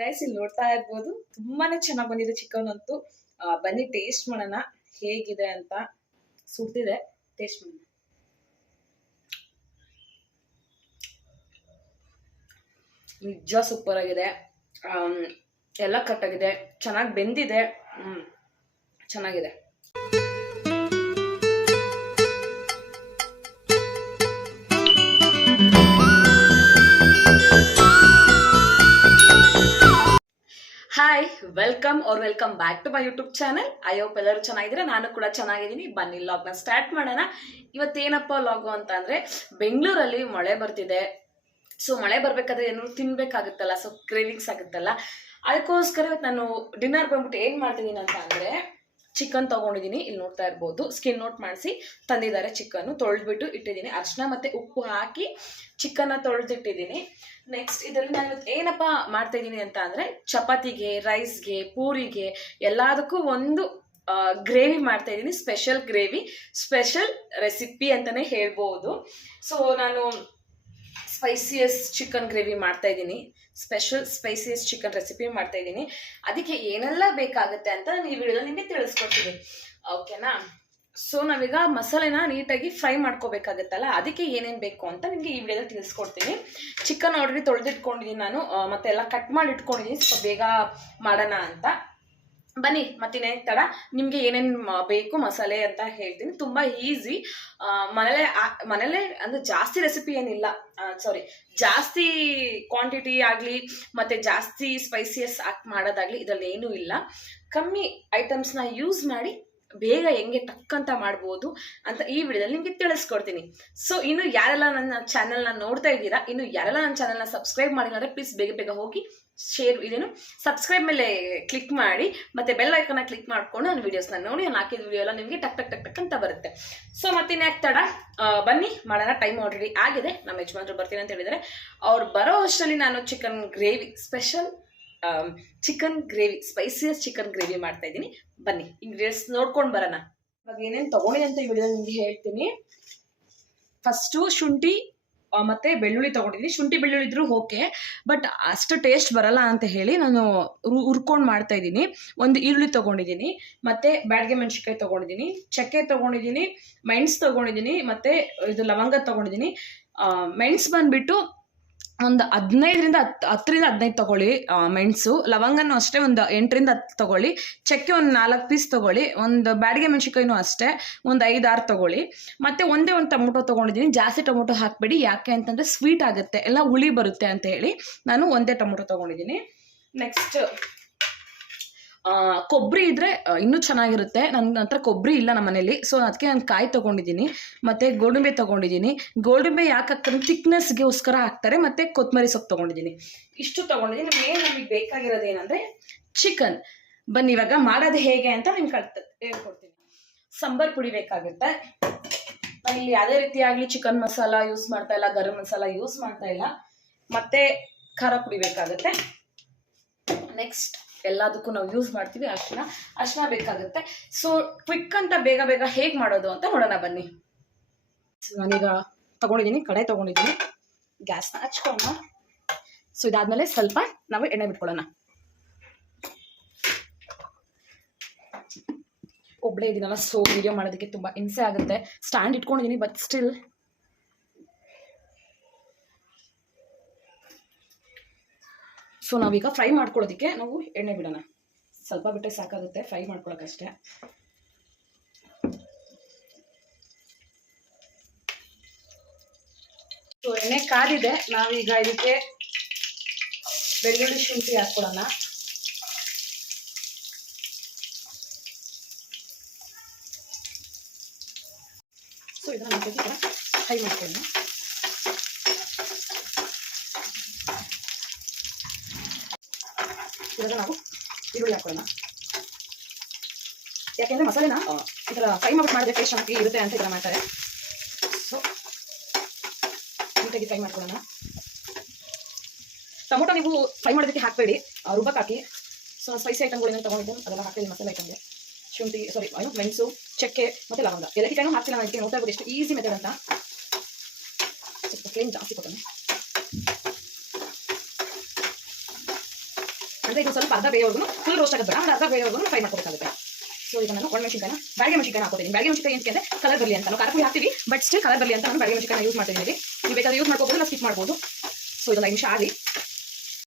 Guys ಇಲ್ಲಿ ನೋಡ್ತಾ ಇರ್ಬೋದು ತುಂಬಾನೇ ಚೆನ್ನಾಗಿ ಬಂದಿದೆ ಚಿಕನ್ ಅಂತೂ. ಬನ್ನಿ ಟೇಸ್ಟ್ ಮಾಡೋಣ ಹೇಗಿದೆ ಅಂತ. ಸುಡ್ತಿದೆ, ಟೇಸ್ಟ್ ಮಾಡೋಣ. ನಿಜ ಸೂಪರ್ ಆಗಿದೆ. ಎಲ್ಲ ಕಟ್ಟಾಗಿದೆ, ಚೆನ್ನಾಗಿ ಬೆಂದಿದೆ. ಚೆನ್ನಾಗಿದೆ. Hi, welcome back to my YouTube channel. I hope ಎಲ್ಲರೂ ಚೆನ್ನಾಗಿದ್ದೀರಾ, ನಾನು ಕೂಡ ಚೆನ್ನಾಗಿದ್ದೀನಿ. ಬನ್ನಿ ಲಾಗ್ನ ಸ್ಟಾರ್ಟ್ ಮಾಡೋಣ. ಇವತ್ತೇನಪ್ಪ ಲಾಗು ಅಂತ ಅಂದ್ರೆ, ಬೆಂಗಳೂರಲ್ಲಿ ಮಳೆ ಬರ್ತಿದೆ. ಸೊ ಮಳೆ ಬರ್ಬೇಕಾದ್ರೆ ಏನು ತಿನ್ಬೇಕಾಗುತ್ತಲ್ಲ, ಸೊ ಕ್ರೇವಿಂಗ್ಸ್ ಆಗುತ್ತಲ್ಲ. ಅದಕ್ಕೋಸ್ಕರ ಇವತ್ತು ನಾನು ಡಿನ್ನರ್ ಬಂದ್ಬಿಟ್ಟು ಏನ್ ಮಾಡ್ತಿದ್ದೀನಿ ಅಂತ ಅಂದ್ರೆ, ಚಿಕನ್ ತಗೊಂಡಿದ್ದೀನಿ. ಇಲ್ಲಿ ನೋಡ್ತಾ ಇರ್ಬೋದು, ಸ್ಕಿನ್ ನೋಟ್ ಮಾಡಿಸಿ ತಂದಿದ್ದಾರೆ. ಚಿಕನ್ ತೊಳೆದ್ಬಿಟ್ಟು ಇಟ್ಟಿದ್ದೀನಿ, ಅರಿಶಿನ ಮತ್ತೆ ಉಪ್ಪು ಹಾಕಿ ಚಿಕನ್ನ ತೊಳೆದಿಟ್ಟಿದ್ದೀನಿ. ನೆಕ್ಸ್ಟ್ ಇದರಲ್ಲಿ ನಾನು ಇವತ್ತು ಏನಪ್ಪ ಮಾಡ್ತಾ ಇದ್ದೀನಿ ಅಂತ ಅಂದ್ರೆ, ಚಪಾತಿಗೆ, ರೈಸ್ಗೆ, ಪೂರಿಗೆ ಎಲ್ಲದಕ್ಕೂ ಒಂದು ಗ್ರೇವಿ ಮಾಡ್ತಾ ಇದ್ದೀನಿ. ಸ್ಪೆಷಲ್ ಗ್ರೇವಿ, ಸ್ಪೆಷಲ್ ರೆಸಿಪಿ ಅಂತಾನೆ ಹೇಳ್ಬೋದು. ಸೊ ನಾನು ಸ್ಪೈಸಿಯಸ್ ಚಿಕನ್ ಗ್ರೇವಿ ಮಾಡ್ತಾ ಇದ್ದೀನಿ, ಸ್ಪೆಷಲ್ ಸ್ಪೈಸಿಯಸ್ ಚಿಕನ್ ರೆಸಿಪಿ ಮಾಡ್ತಾ ಇದ್ದೀನಿ. ಅದಕ್ಕೆ ಏನೆಲ್ಲ ಬೇಕಾಗುತ್ತೆ ಅಂತ ಈ ವಿಡಿಯೋದಲ್ಲಿ ನಿಮಗೆ ತಿಳಿಸ್ಕೊಡ್ತೀನಿ, ಓಕೆನಾ? ಸೊ ನಾವೀಗ ಮಸಾಲೆನ ನೀಟಾಗಿ ಫ್ರೈ ಮಾಡ್ಕೋಬೇಕಾಗತ್ತಲ್ಲ, ಅದಕ್ಕೆ ಏನೇನು ಬೇಕು ಅಂತ ನಿಮಗೆ ಈ ವಿಡಿಯೋದಲ್ಲಿ ತಿಳಿಸ್ಕೊಡ್ತೀನಿ. ಚಿಕನ್ ಆಲ್ರೆಡಿ ತೊಳೆದಿಟ್ಕೊಂಡಿದ್ದೀನಿ ನಾನು, ಮತ್ತೆ ಎಲ್ಲ ಕಟ್ ಮಾಡಿ ಇಟ್ಕೊಂಡಿದ್ದೀನಿ ಸ್ವಲ್ಪ ಬೇಗ ಮಾಡೋಣ ಅಂತ. ಬನ್ನಿ ಮತ್ತಿನೇ ತಡ, ನಿಮಗೆ ಏನೇನು ಬೇಕು ಮಸಾಲೆ ಅಂತ ಹೇಳ್ತೀನಿ. ತುಂಬಾ ಈಸಿ, ಮನೇಲೆ ಅಂದ್ರೆ ಜಾಸ್ತಿ ರೆಸಿಪಿ ಏನಿಲ್ಲ, ಸಾರಿ ಜಾಸ್ತಿ ಕ್ವಾಂಟಿಟಿ ಆಗಲಿ ಮತ್ತೆ ಜಾಸ್ತಿ ಸ್ಪೈಸಿಯಸ್ ಮಾಡೋದಾಗ್ಲಿ ಇದರಲ್ಲಿ ಏನೂ ಇಲ್ಲ. ಕಮ್ಮಿ ಐಟಮ್ಸ್ನ ಯೂಸ್ ಮಾಡಿ ಬೇಗ ಹೆಂಗೆ ಟಕ್ ಅಂತ ಮಾಡ್ಬೋದು ಅಂತ ಈ ವಿಡಿಯೋದಲ್ಲಿ ನಿಮಗೆ ತಿಳಿಸ್ಕೊಡ್ತೀನಿ. ಸೊ ಇನ್ನು ಯಾರೆಲ್ಲ ನನ್ನ ಚಾನೆಲ್ನ ನೋಡ್ತಾ ಇದ್ದೀರಾ, ಇನ್ನು ಯಾರೆಲ್ಲ ನನ್ನ ಚಾನೆಲ್ನ ಸಬ್ಸ್ಕ್ರೈಬ್ ಮಾಡಿಲ್ಲ ಅಂದರೆ ಪ್ಲೀಸ್ ಬೇಗ ಬೇಗ ಹೋಗಿ ಸಬ್ಸ್ಕ್ರೈಬ್ ಮೇಲೆ ಕ್ಲಿಕ್ ಮಾಡಿ ಮತ್ತೆ ಬೆಲ್ ಐಕನ್ನ ಕ್ಲಿಕ್ ಮಾಡ್ಕೊಂಡು ನನ್ನ ವಿಡಿಯೋಸ್ನ ನೋಡಿ. ನಾನು ಹಾಕಿದ ವಿಡಿಯೋ ಎಲ್ಲ ನಿಮಗೆ ಟಕ್ ಟಕ್ ಟಕ್ ಟಕ್ ಅಂತ ಬರುತ್ತೆ. ಸೊ ಮತ್ತಿನ್ಯಾಕೆ ತಡ, ಬನ್ನಿ ಮಾಡೋಣ. ಟೈಮ್ ಆಲ್ರೆಡಿ ಆಗಿದೆ. ನಮ್ಮ ಯಜಮಾನ್ರು ಬರ್ತೀನಿ ಅಂತ ಹೇಳಿದರೆ, ಅವ್ರು ಬರೋ ಅಷ್ಟರಲ್ಲಿ ನಾನು chicken gravy, special chicken gravy, spicious chicken gravy ಮಾಡ್ತಾ ಇದ್ದೀನಿ. ಬನ್ನಿ ಇಂಗ್ರೀಡಿಯೆಂಟ್ಸ್ ನೋಡ್ಕೊಂಡು ಬರೋಣ. ಇವಾಗ ಏನೇನು ತಗೊಂಡಿದೆ ಅಂತ ಈ ವಿಡಿಯೋದಲ್ಲಿ ನಿಮಗೆ ಹೇಳ್ತೀನಿ. ಫಸ್ಟು ಶುಂಠಿ ಮತ್ತೆ ಬೆಳ್ಳುಳ್ಳಿ ತಗೊಂಡಿದ್ದೀನಿ. ಶುಂಠಿ ಬೆಳ್ಳುಳ್ಳಿ ಇದ್ರೂ ಓಕೆ, ಬಟ್ ಅಷ್ಟು ಟೇಸ್ಟ್ ಬರಲ್ಲ ಅಂತ ಹೇಳಿ ನಾನು ಹುರ್ಕೊಂಡು ಮಾಡ್ತಾ ಇದ್ದೀನಿ. ಒಂದು ಈರುಳ್ಳಿ ತಗೊಂಡಿದ್ದೀನಿ, ಮತ್ತೆ ಬ್ಯಾಡಗೆ ಮೆಣಸಿನ್ಕಾಯಿ ತಗೊಂಡಿದ್ದೀನಿ, ಚಕ್ಕೆ ತಗೊಂಡಿದ್ದೀನಿ, ಮೆಣಸು ತಗೊಂಡಿದ್ದೀನಿ, ಮತ್ತೆ ಇದು ಲವಂಗ ತಗೊಂಡಿದ್ದೀನಿ. ಮೆಣಸು ಬಂದ್ಬಿಟ್ಟು ಒಂದು 10 ತಗೊಳ್ಳಿ. ಮೆಣಸು, ಲವಂಗನೂ ಅಷ್ಟೇ ಒಂದು 8 ತಗೊಳ್ಳಿ. ಚಕ್ಕೆ ಒಂದು 4 ಪೀಸ್ ತಗೊಳ್ಳಿ. ಒಂದು ಬ್ಯಾಡಿಗೆ ಮೆಣಸಿನ್ಕಾಯಿನೂ ಅಷ್ಟೇ ಒಂದು 5-6 ತಗೊಳ್ಳಿ. ಮತ್ತೆ ಒಂದೇ ಒಂದು ಟೊಮೊಟೊ ತೊಗೊಂಡಿದ್ದೀನಿ. ಜಾಸ್ತಿ ಟೊಮೊಟೊ ಹಾಕಬೇಡಿ, ಯಾಕೆ ಅಂತಂದರೆ ಸ್ವೀಟ್ ಆಗುತ್ತೆ, ಎಲ್ಲ ಹುಳಿ ಬರುತ್ತೆ ಅಂತ ಹೇಳಿ ನಾನು ಒಂದೇ ಟೊಮೊಟೊ ತೊಗೊಂಡಿದ್ದೀನಿ. ನೆಕ್ಸ್ಟ್ ಕೊಬ್ಬರಿ ಇದ್ರೆ ಇನ್ನೂ ಚೆನ್ನಾಗಿರುತ್ತೆ. ನನ್ನ ಹತ್ರ ಕೊಬ್ಬರಿ ಇಲ್ಲ ನಮ್ಮ ಮನೇಲಿ, ಸೊ ಅದಕ್ಕೆ ನಾನು ಕಾಯಿ ತೊಗೊಂಡಿದ್ದೀನಿ. ಮತ್ತು ಗೋಡಂಬಿ ತೊಗೊಂಡಿದ್ದೀನಿ. ಗೋಡಂಬಿ ಯಾಕೆ ಹಾಕ್ತಾರೆ, ಥಿಕ್ನೆಸ್ಗೋಸ್ಕರ ಹಾಕ್ತಾರೆ. ಮತ್ತು ಕೊತ್ತಂಬರಿ ಸೊಪ್ಪು ತೊಗೊಂಡಿದ್ದೀನಿ. ಇಷ್ಟು ತೊಗೊಂಡಿದ್ದೀನಿ. ಮೇನ್ ನಮಗೆ ಬೇಕಾಗಿರೋದು ಏನಂದರೆ ಚಿಕನ್. ಬನ್ನಿ ಇವಾಗ ಮಾಡೋದು ಹೇಗೆ ಅಂತ ನಿಮ್ಗೆ ಹೇಳ್ಕೊಡ್ತೀನಿ. ಸಾಂಬಾರ್ ಪುಡಿ ಬೇಕಾಗುತ್ತೆ. ನಾನು ಇಲ್ಲಿ ಯಾವುದೇ ರೀತಿಯಾಗಲಿ ಚಿಕನ್ ಮಸಾಲ ಯೂಸ್ ಮಾಡ್ತಾ ಇಲ್ಲ, ಗರಂ ಮಸಾಲ ಯೂಸ್ ಮಾಡ್ತಾ ಇಲ್ಲ. ಮತ್ತು ಖಾರ ಪುಡಿ ಬೇಕಾಗುತ್ತೆ. ನೆಕ್ಸ್ಟ್ ಎಲ್ಲದಕ್ಕೂ ನಾವು ಯೂಸ್ ಮಾಡ್ತೀವಿ ಅರ್ಶಿನ ಬೇಕಾಗುತ್ತೆ. ಸೊ ಕ್ವಿಕ್ ಅಂತ ಬೇಗ ಬೇಗ ಹೇಗೆ ಮಾಡೋದು ಅಂತ ನೋಡೋಣ ಬನ್ನಿ. ನಾನೀಗ ತಗೊಂಡಿದ್ದೀನಿ, ಕಡಾಯಿ ತಗೊಂಡಿದ್ದೀನಿ. ಗ್ಯಾಸ್ನ ಹಚ್ಕೊಳ್ಳೋಣ. ಸೊ ಇದಾದ್ಮೇಲೆ ಸ್ವಲ್ಪ ನಾವು ಎಣ್ಣೆ ಬಿಟ್ಕೊಳ್ಳೋಣ. ಒಬ್ಬಳೇ ಇದೀನಲ್ಲ, ಸೊ ವಿಡಿಯೋ ಮಾಡೋದಕ್ಕೆ ತುಂಬ ಹಿಂಸೆ ಆಗುತ್ತೆ. ಸ್ಟ್ಯಾಂಡ್ ಇಟ್ಕೊಂಡಿದ್ದೀನಿ, ಬಟ್ ಸ್ಟಿಲ್ ಸೊ ನಾವೀಗ ಫ್ರೈ ಮಾಡ್ಕೊಳ್ಳೋದಕ್ಕೆ ನಾವು ಎಣ್ಣೆ ಬಿಡೋಣ. ಸ್ವಲ್ಪ ಬಿಟ್ಟರೆ ಸಾಕಾಗುತ್ತೆ ಫ್ರೈ ಮಾಡ್ಕೊಳ್ಳೋಕ್ಕಷ್ಟೇ. ಸೊ ಎಣ್ಣೆ ಕಾದಿದೆ. ನಾವೀಗ ಇದಕ್ಕೆ ಬೆಳ್ಳುಳ್ಳಿ ಶುಂಠಿ ಹಾಕ್ಕೊಳ್ಳೋಣ. ಸೊ ಇದನ್ನ ಫ್ರೈ ಮಾಡ್ಕೊಳ್ಳೋಣ. ಇವಾಗ ನಾವು ಈರುಳ್ಳಿ ಹಾಕೊಳ್ಳೋಣ. ಯಾಕೆಂದರೆ ಮಸಾಲೆನ ಈ ಥರ ಫ್ರೈ ಮಾಡಿದ್ರೆ ಟೇಸ್ಟ್ ಚೆನ್ನಾಗಿ ಇರುತ್ತೆ ಅಂತ ಈ ಥರ ಮಾಡ್ತಾರೆ. ಸೊ ನೀಟಾಗಿ ಫ್ರೈ ಮಾಡ್ಕೊಳ್ಳೋಣ. ಟೊಮೊಟೊ ನೀವು ಫ್ರೈ ಮಾಡೋದಕ್ಕೆ ಹಾಕಬೇಡಿ, ರುಬ್ಬಕ್ಕೆ ಹಾಕಿ. ಸೊ ಸ್ಪೈಸಿ ಐಟಮ್ಗಳೇನು ತೊಗೊಂಡಿದ್ದೀನಿ ಅದೆಲ್ಲ ಹಾಕ್ತೀನಿ ಮಸಾಲೆ ಐಟಮ್ಗೆ. ಶುಂಠಿ, ಮೆಣಸು, ಚಕ್ಕೆ ಮತ್ತು ಲವಂಗ. ಎಲ್ಲಕ್ಕಿಂತ ಹಾಕ್ತಿಲ್ಲ ನಾನು. ಇದಕ್ಕೆ ನೋಡ್ತಾ ಇರ್ಬೋದು ಎಷ್ಟು ಈಸಿ ಮೆಥಡ್ ಅಂತ. ಸ್ವಲ್ಪ ಫ್ಲೇಮ್ ಜಾಸ್ತಿ ಕೊಟ್ಟೆ. ಅಂದರೆ ಇದು ಸ್ವಲ್ಪ ಅರ್ಧ ಬೇಯೋರ್ಗು ಫುಲ್ ರೋಸ್ಟ್ ಆಗೋದು ಬೇಡ, ಅರ್ಧ ಬೇಯೋರ್ಗು ಫ್ರೈ ಮಾಡ್ಕೋಬೇಕಾಗುತ್ತೆ. ಸೊ ಈಗ ನಾನು ಒಣಮೆಣಸಿನಕಾಯಿನ ಬ್ಯಾಡಗೆ ಮೆಣಸಿನಕಾಯಿ ಹಾಕೋತೀನಿ. ಬ್ಯಾಡಗೆ ಮೆಣಸಿನಕಾಯಿ ಏನಕ್ಕೆ ಅಂದರೆ ಕಲರ್ ಬರಲಿ ಅಂತ. ನಾವು ಖಾರ ಪುಡಿ ಹಾಕ್ತೀವಿ, ಬಟ್ ಸ್ಟಿಲ್ ಕಲರ್ ಬರಲಿ ಅಂತ ನಾನು ಬ್ಯಾಡಗೆ ಮೆಣಸಿನಕಾಯಿ ಯೂಸ್ ಮಾಡ್ತಿದ್ದೀನಿ. ನೀವು ಬೇಕಾದ್ರೆ ಯೂಸ್ ಮಾಡ್ಕೋಬೋದು, ನಾವು ಸ್ಕಿಪ್ ಮಾಡ್ಬೋದು. ಸೊ ಇದೊಂದು 5 ನಿಮಿಷ ಆಗಿ.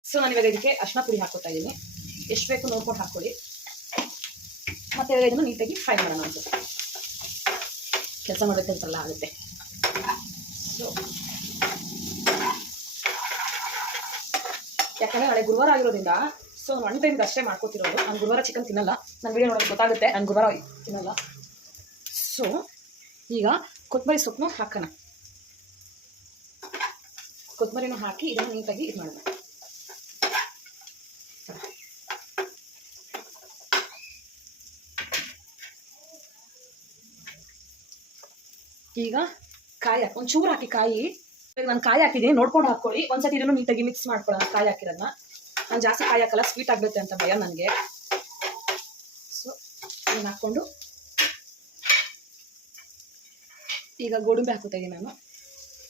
ಸೊ ನಾನು ಇವಾಗ ಇದಕ್ಕೆ ಅರಿಶಿನ ಪುಡಿ ಹಾಕ್ಕೊತಾ ಇದ್ದೀನಿ. ಎಷ್ಟು ಬೇಕು ನೋಡ್ಕೊಂಡು ಹಾಕ್ಕೊಳ್ಳಿ. ಮತ್ತೆ ಇದನ್ನು ನೀಟಾಗಿ ಫ್ರೈ ಮಾಡೋಣ ಅಂತ. ಕೆಲಸ ಮಾಡಬೇಕಂತಲ್ಲ ಆಗುತ್ತೆ. ಸೊ ಯಾಕಂದರೆ ನಾಳೆ ಗುರುವಾರ ಆಗಿರೋದ್ರಿಂದ ಸೊ 1 ಟೈಮ್ಗೆ ಅಷ್ಟೇ ಮಾಡ್ಕೊತಿರೋದು. ನಾನು ಗುರುವಾರ ಚಿಕನ್ ತಿನ್ನಲ್ಲ, ನಾನು ವಿಡಿಯೋ ನೋಡೋದು ಗೊತ್ತಾಗುತ್ತೆ ನಾನು ಗುರುವಾರ ತಿನ್ನಲ್ಲ. ಸೊ ಈಗ ಕೊತ್ತಂಬರಿ ಸೊಪ್ಪನ್ನು ಹಾಕೋಣ. ಕೊತ್ತಂಬರಿನೂ ಹಾಕಿ ಇದನ್ನು ನೀಟಾಗಿ ಇದು ಮಾಡೋಣ. ಈಗ ಕಾಯಿ ಒಂಚೂರು ಹಾಕಿ ಕಾಯಿ. ಈಗ ನಾನು ಕಾಯಿ ಹಾಕಿದ್ದೀನಿ, ನೋಡ್ಕೊಂಡು ಹಾಕ್ಕೊಳ್ಳಿ. ಒಂದ್ಸತಿ ಇದನ್ನು ನೀಟಾಗಿ ಮಿಕ್ಸ್ ಮಾಡ್ಕೊಳ್ಳೋಣ. ಕಾಯಿ ಹಾಕಿರೋದನ್ನ ನಾನು ಜಾಸ್ತಿ ಕಾಯಿ ಹಾಕಲ್ಲ, ಸ್ವೀಟ್ ಆಗುತ್ತೆ ಅಂತ ಭಯ ನನಗೆ. ಸೊ ಇದನ್ನು ಹಾಕ್ಕೊಂಡು ಈಗ ಗೋಡಂಬಿ ಹಾಕೋತಾ ಇದ್ದೀನಿ ನಾನು.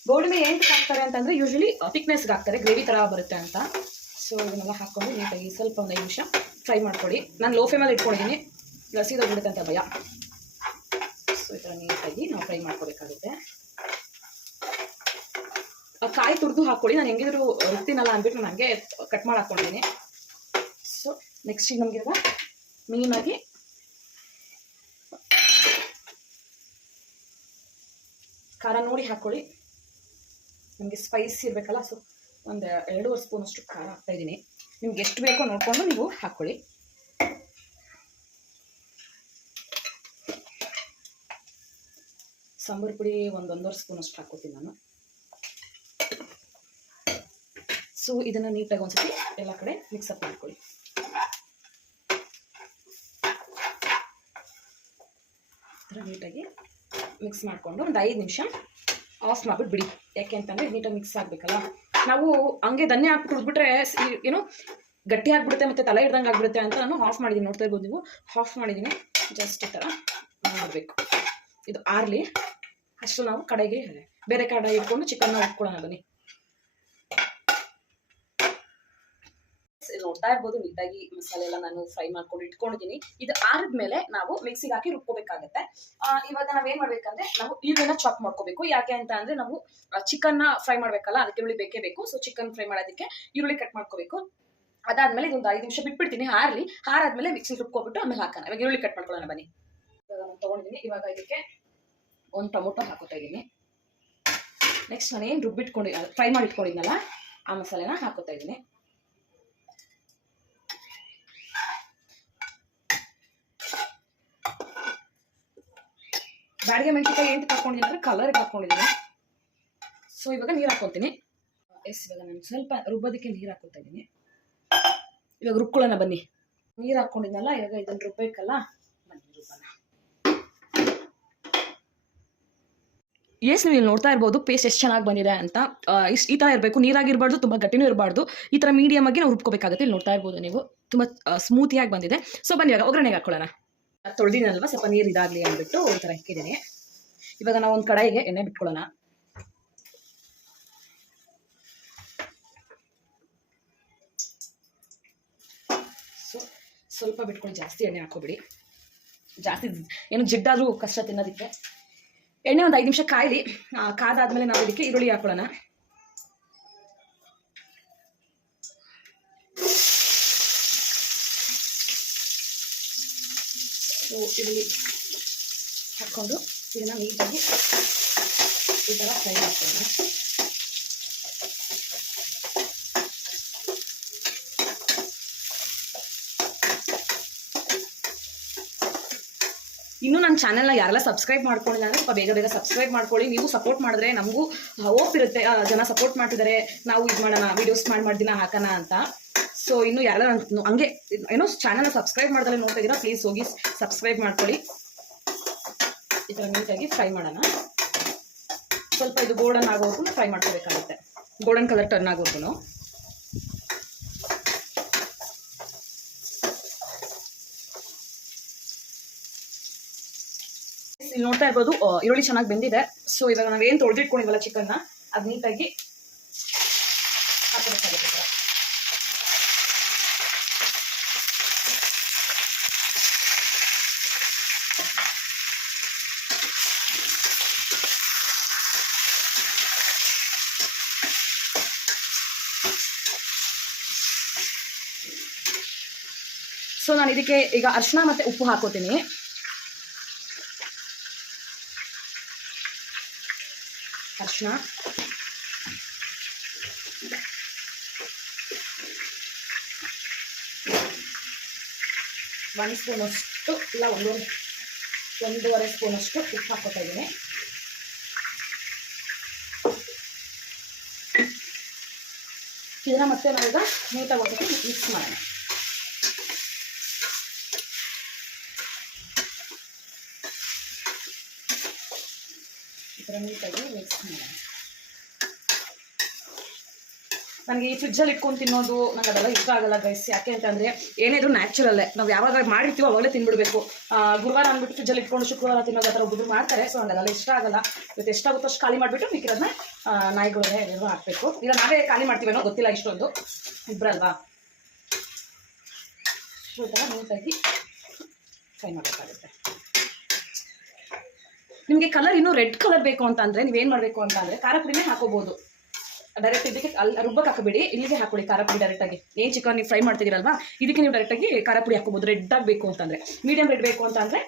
ಗೋಡಂಬಿ ಏನಕ್ಕೆ ಹಾಕ್ತಾರೆ ಅಂತಂದರೆ ಯೂಶಲಿ ಥಿಕ್ನೆಸ್ಗೆ ಹಾಕ್ತಾರೆ, ಗ್ರೇವಿ ಥರ ಬರುತ್ತೆ ಅಂತ. ಸೊ ಇದನ್ನೆಲ್ಲ ಹಾಕ್ಕೊಂಡು ನೀಟಾಗಿ ಸ್ವಲ್ಪ ಒಂದು 5 ನಿಮಿಷ ಫ್ರೈ ಮಾಡ್ಕೊಳ್ಳಿ. ನಾನು ಲೋ ಫ್ಲೇಮಲ್ಲಿ ಇಟ್ಕೊಂಡಿದ್ದೀನಿ, ಸೀದೋಗ್ಬಿಡುತ್ತೆ ಅಂತ ಭಯ. ಸೊ ಈ ಥರ ನೀಟಾಗಿ ನಾವು ಫ್ರೈ ಮಾಡ್ಕೋಬೇಕಾಗುತ್ತೆ. ಕಾಯಿ ತುರಿದು ಹಾಕ್ಕೊಳ್ಳಿ. ನಾನು ಹೆಂಗಿದ್ರು ರುಬ್ತೀನಲ್ಲ ಅಂದ್ಬಿಟ್ಟು ನಾನು ಹಂಗೆ ಕಟ್ ಮಾಡಿ ಹಾಕ್ಕೊಂಡಿದ್ದೀನಿ. ಸೊ ನೆಕ್ಸ್ಟ್ ಈಗ ನಮಗೆ ಇವಾಗ ಮೇಯ್ನಾಗಿ ಖಾರ ನೋಡಿ ಹಾಕ್ಕೊಳ್ಳಿ. ನಮಗೆ ಸ್ಪೈಸಿ ಇರಬೇಕಲ್ಲ, ಸೊ ಒಂದು 2.5 ಸ್ಪೂನಷ್ಟು ಖಾರ ಹಾಕ್ತಾಯಿದ್ದೀನಿ. ನಿಮ್ಗೆ ಎಷ್ಟು ಬೇಕೋ ನೋಡಿಕೊಂಡು ನೀವು ಹಾಕ್ಕೊಳ್ಳಿ. ಸಾಂಬಾರು ಪುಡಿ ಒಂದು 1.5 ಸ್ಪೂನಷ್ಟು ಹಾಕ್ಕೋತೀನಿ ನಾನು. ಸೊ ಇದನ್ನು ನೀಟಾಗಿ ಒಂದ್ಸತಿ ಎಲ್ಲ ಕಡೆ ಮಿಕ್ಸಪ್ ಮಾಡ್ಕೊಳ್ಳಿ. ಈ ಥರ ನೀಟಾಗಿ ಮಿಕ್ಸ್ ಮಾಡಿಕೊಂಡು ಒಂದು 5 ನಿಮಿಷ ಆಫ್ ಮಾಡ್ಬಿಟ್ಟು ಬಿಡಿ. ಯಾಕೆ ಅಂತಂದರೆ ನೀಟಾಗಿ ಮಿಕ್ಸ್ ಆಗಬೇಕಲ್ಲ. ನಾವು ಹಂಗೆ ಧನ್ಯ ಹಾಕ್ಬಿಟ್ಟು ಹುಡ್ಬಿಟ್ರೆ ಏನೋ ಗಟ್ಟಿ ಆಗಿಬಿಡುತ್ತೆ ಮತ್ತು ತಲೆ ಹಿಡ್ದಂಗೆ ಆಗಿಬಿಡುತ್ತೆ ಅಂತ ನಾನು ಆಫ್ ಮಾಡಿದ್ದೀನಿ. ನೋಡ್ತಾ ಇರ್ಬೋದು ನೀವು, ಆಫ್ ಮಾಡಿದ್ದೀನಿ. ಜಸ್ಟ್ ಈ ಥರ ಮಾಡಬೇಕು. ಇದು ಆರ್ಲಿ ಅಷ್ಟು ನಾವು ಕಡೆಗೆ ಬೇರೆ ಕಡೆ ಇಟ್ಕೊಂಡು ಚಿಕನ್ನ ಇಟ್ಕೊಳ್ಳೋಣ. ಬನ್ನಿ, ನೋಡ್ತಾ ಇರ್ಬೋದು ನೀಟಾಗಿ ಮಸಾಲೆ ಎಲ್ಲ ನಾನು ಫ್ರೈ ಮಾಡ್ಕೊಂಡು ಇಟ್ಕೊಂಡಿದ್ದೀನಿ. ಇದು ಆರಿದ್ಮೇಲೆ ನಾವು ಮಿಕ್ಸಿಗೆ ಹಾಕಿ ರುಬ್ಕೋಬೇಕಾಗತ್ತೆ. ಇವಾಗ ನಾವೇನ್ ಮಾಡ್ಬೇಕಂದ್ರೆ ನಾವು ಈರುಳ್ಳಿನ ಚಾಪ್ ಮಾಡ್ಕೋಬೇಕು. ಯಾಕೆ ಅಂತ ಅಂದ್ರೆ ನಾವು ಚಿಕನ್ನ ಫ್ರೈ ಮಾಡ್ಬೇಕಲ್ಲ, ಅದಕ್ಕೆ ಈರುಳ್ಳಿ ಬೇಕೇ ಬೇಕು. ಸೊ ಚಿಕನ್ ಫ್ರೈ ಮಾಡೋದಕ್ಕೆ ಈರುಳ್ಳಿ ಕಟ್ ಮಾಡ್ಕೋಬೇಕು. ಅದಾದ್ಮೇಲೆ ಇದೊಂದು 5 ನಿಮಿಷ ಬಿಟ್ಬಿಡ್ತೀನಿ ಆರಾದ್ಮೇಲೆ ಮಿಕ್ಸಿಗೆ ರುಬ್ಕೊಬಿಟ್ಟು ಆಮೇಲೆ ಹಾಕೋಣ. ಇವಾಗ ಈರುಳ್ಳಿ ಕಟ್ ಮಾಡ್ಕೊಳ್ಳೋಣ ಬನ್ನಿ. ಇವಾಗ ನಾನು ತೊಗೊಂಡಿದ್ದೀನಿ. ಇವಾಗ ಇದಕ್ಕೆ ಒಂದು ಟೊಮೊಟೊ ಹಾಕೋತಾ ಇದ್ದೀನಿ. ನೆಕ್ಸ್ಟ್ ನಾನೇನು ಫ್ರೈ ಮಾಡಿ ಇಟ್ಕೊಂಡಿದ್ನಲ್ಲ ಆ ಮಸಾಲೆನ ಹಾಕೋತಾ ಇದ್ದೀನಿ. ಬ್ಯಾಡಿಗೆ ಮೆಣಸಿನಕಾಯಿ ಏನು ಹಾಕೊಂಡಿದ್ದೀನಿ ಅಂದರೆ ಕಲರ್ಗೆ ಹಾಕೊಂಡಿದ್ದೀನಿ. ಸೊ ಇವಾಗ ನೀರು ಹಾಕ್ಕೊತೀನಿ. ಇವಾಗ ನಾನು ಸ್ವಲ್ಪ ರುಬ್ಬೋದಕ್ಕೆ ನೀರು ಹಾಕೋತಾ ಇದ್ದೀನಿ. ಇವಾಗ ರುಬ್ಕೊಳ್ಳೋಣ ಬನ್ನಿ. ನೀರು ಹಾಕ್ಕೊಂಡಿದ್ನಲ್ಲ, ಇವಾಗ ಇದನ್ನು ರುಬ್ಬೇಕಲ್ಲ, ಬನ್ನಿ ರುಬ್ಬೋಣ. ನೀವು ಇಲ್ಲಿ ನೋಡ್ತಾ ಇರ್ಬೋದು ಪೇಸ್ಟ್ ಎಷ್ಟು ಚೆನ್ನಾಗಿ ಬಂದಿದೆ ಅಂತ. ಈ ಥರ ಇರಬೇಕು, ನೀರಾಗಿರಬಾರ್ದು, ತುಂಬ ಗಟ್ಟಿನೂ ಇರಬಾರ್ದು. ಈ ಥರ ಮೀಡಿಯಮ್ ಆಗಿ ನಾವು ರುಬ್ಕೋಬೇಕಾಗುತ್ತೆ. ಇಲ್ಲಿ ನೋಡ್ತಾ ಇರ್ಬೋದು ನೀವು, ತುಂಬ ಸ್ಮೂತಿಯಾಗಿ ಬಂದಿದೆ. ಸೊ ಬನ್ನಿ ಇವಾಗ ಒಗ್ಗರಣೆಗೆ ಹಾಕ್ಕೊಳ್ಳೋಣ. ತೊಳೆದಿನಲ್ವ, ಸ್ವಲ್ಪ ನೀರು ಇದಾಗಲಿ ಅಂದ್ಬಿಟ್ಟು ಈ ಥರ ಇಕ್ಕಿದ್ದೀನಿ. ಇವಾಗ ನಾವು ಒಂದು ಕಡಾಯಿಗೆ ಎಣ್ಣೆ ಬಿಟ್ಕೊಳ್ಳೋಣ. ಸೊ ಸ್ವಲ್ಪ ಬಿಟ್ಕೊಂಡು ಜಾಸ್ತಿ ಎಣ್ಣೆ ಹಾಕೋಬಿಡಿ. ಜಾಸ್ತಿ ಏನು ಜಿಡ್ಡಾದರೂ ಕಷ್ಟ ತಿನ್ನೋದಕ್ಕೆ. ಎಣ್ಣೆ ಒಂದು 5 ನಿಮಿಷ ಕಾಯಲಿ. ಕಾದಾದ್ಮೇಲೆ ನಾವು ಇದಕ್ಕೆ ಈರುಳ್ಳಿ ಹಾಕೊಳ್ಳೋಣ. ಸೊ ಈರುಳ್ಳಿ ಹಾಕ್ಕೊಂಡು ಇದನ್ನು ನೀಟಾಗಿ ಈ ಥರ ಫ್ರೈ ಮಾಡ್ಕೊಳ್ಳೋಣ. ಇನ್ನೂ ನನ್ನ ಚಾನಲ್ನ ಯಾರೆಲ್ಲ ಸಬ್ಸ್ಕ್ರೈಬ್ ಮಾಡ್ಕೊಂಡಿಲ್ಲ ಅಂದರೆ ಸ್ವಲ್ಪ ಬೇಗ ಸಬ್ಸ್ಕ್ರೈಬ್ ಮಾಡ್ಕೊಳ್ಳಿ. ನೀವು ಸಪೋರ್ಟ್ ಮಾಡಿದ್ರೆ ನಮಗೂ ಹೋಪ್ ಇರುತ್ತೆ, ಜನ ಸಪೋರ್ಟ್ ಮಾಡ್ತಿದ್ದಾರೆ, ನಾವು ಇದು ಮಾಡೋಣ, ವೀಡಿಯೋಸ್ ದಿನ ಹಾಕೋಣ ಅಂತ. ಸೊ ಇನ್ನು ಯಾರೆಲ್ಲ ಹಂಗೆ ಏನೋ ಚಾನಲ್ನ ಸಬ್ಸ್ಕ್ರೈಬ್ ಮಾಡ್ದಲ್ಲೇ ನೋಡ್ತಾ ಇದ್ದೀರಾ, ಪ್ಲೀಸ್ ಹೋಗಿ ಸಬ್ಸ್ಕ್ರೈಬ್ ಮಾಡ್ಕೊಳ್ಳಿ. ಈ ಥರ ನೀಟಾಗಿ ಫ್ರೈ ಮಾಡೋಣ. ಸ್ವಲ್ಪ ಇದು ಗೋಲ್ಡನ್ ಆಗೋವರೆಗೂ ಫ್ರೈ ಮಾಡ್ಕೋಬೇಕಾಗುತ್ತೆ, ಗೋಲ್ಡನ್ ಕಲರ್ ಟರ್ನ್ ಆಗೋವರೆಗೂ. ಇಲ್ಲಿ ನೋಡ್ತಾ ಇರ್ಬೋದು ಈರುಳ್ಳಿ ಚೆನ್ನಾಗಿ ಬೆಂದಿದೆ. ಸೊ ಇವಾಗ ನಾವೇನು ತೊಳೆದಿಟ್ಕೊಂಡಿವಲ್ಲ ಚಿಕನ್ನ, ಅದು ನೀಟಾಗಿ ಹಾಕಬೇಕಾಗುತ್ತೆ. ಸೊ ನಾನು ಇದಕ್ಕೆ ಈಗ ಅರಿಶಿನ ಮತ್ತು ಉಪ್ಪು ಹಾಕೋತೀನಿ. ಅರಿಶಿನ, ಒಂದು ಸ್ಪೂನಷ್ಟು ಇಲ್ಲ ಒಂದೂವರೆ ಸ್ಪೂನಷ್ಟು ಉಪ್ಪು ಹಾಕೋತಾ ಇದ್ದೀನಿ. ಇದನ್ನ ಮತ್ತೆ ನಾವೀಗ ನೀಟಾಗಿ ಒಟ್ಟಿಗೆ ಮಿಕ್ಸ್ ಮಾಡೋಣ. ಈ ಥರ ನೀಟಾಗಿ ಮಿಕ್ಸ್ ಮಾಡೋಣ. ನನಗೆ ಈ ಫ್ರಿಜ್ಜಲ್ಲಿ ಇಟ್ಕೊಂಡು ತಿನ್ನೋದು ನಂಗೆ ಅದೆಲ್ಲ ಇಷ್ಟ ಆಗಲ್ಲ ಗೈಸ್. ಯಾಕೆ ಅಂತಂದರೆ ಏನಿದ್ರು ನ್ಯಾಚುರಲ್ಲೇ ನಾವು ಯಾವಾಗ ಮಾಡಿರ್ತೀವೋ ಅವಾಗಲೇ ತಿನ್ಬಿಡ್ಬೇಕು. ಗುರುವಾರ ಅಂದ್ಬಿಟ್ಟು ಫ್ರಿಜ್ಜಲ್ಲಿ ಇಟ್ಕೊಂಡು ಶುಕ್ರವಾರ ತಿನ್ನೋದು ಆ ಥರ ಒಬ್ಬರು ಮಾಡ್ತಾರೆ. ಸೊ ನನಗೆ ಅದೆಲ್ಲ ಇಷ್ಟ ಆಗಲ್ಲ. ಇವತ್ತು ಎಷ್ಟಾಗುತ್ತೋ ಅಷ್ಟು ಖಾಲಿ ಮಾಡಿಬಿಟ್ಟು ಮಿಕ್ಕಿರೋದನ್ನ ನಾಯಿಗಳೇ ಎಲ್ಲರೂ ಹಾಕಬೇಕು. ಈಗ ನಾವೇ ಖಾಲಿ ಮಾಡ್ತೀವೇನೋ ಗೊತ್ತಿಲ್ಲ, ಇಷ್ಟೊಂದು ಇಬ್ಬರಲ್ವಾ. ಸೊ ಈ ಥರ ನೀಟಾಗಿ ಫ್ರೈ ಮಾಡಬೇಕಾಗುತ್ತೆ. ನಿಮಗೆ ಕಲರ್ ಇನ್ನೂ ರೆಡ್ ಕಲರ್ ಬೇಕು ಅಂತ ಅಂದರೆ ನೀವೇನು ಮಾಡಬೇಕು ಅಂತ ಅಂದರೆ ಖಾರ ಪುಡಿನೇ ಹಾಕೋಬೋದು. ಡೈರೆಕ್ಟ್ ಇದಕ್ಕೆ ರುಬ್ಬಕ್ಕೆ ಹಾಕಬೇಡಿ, ಇಲ್ಲಿಗೆ ಹಾಕೊಳ್ಳಿ ಖಾರ ಪುಡಿ ಡೈರೆಕ್ಟಾಗಿ. ಏನು ಚಿಕನ್ ನೀವು ಫ್ರೈ ಮಾಡ್ತಿದ್ದೀರಲ್ವಾ, ಇದಕ್ಕೆ ನೀವು ಡೈರೆಕ್ಟಾಗಿ ಖಾರ ಪುಡಿ ಹಾಕೋಬೋದು. ರೆಡ್ ಆಗಬೇಕು ಅಂತಂದರೆ, ಮೀಡಿಯಮ್ ರೆಡ್ ಬೇಕು ಅಂತಂದರೆ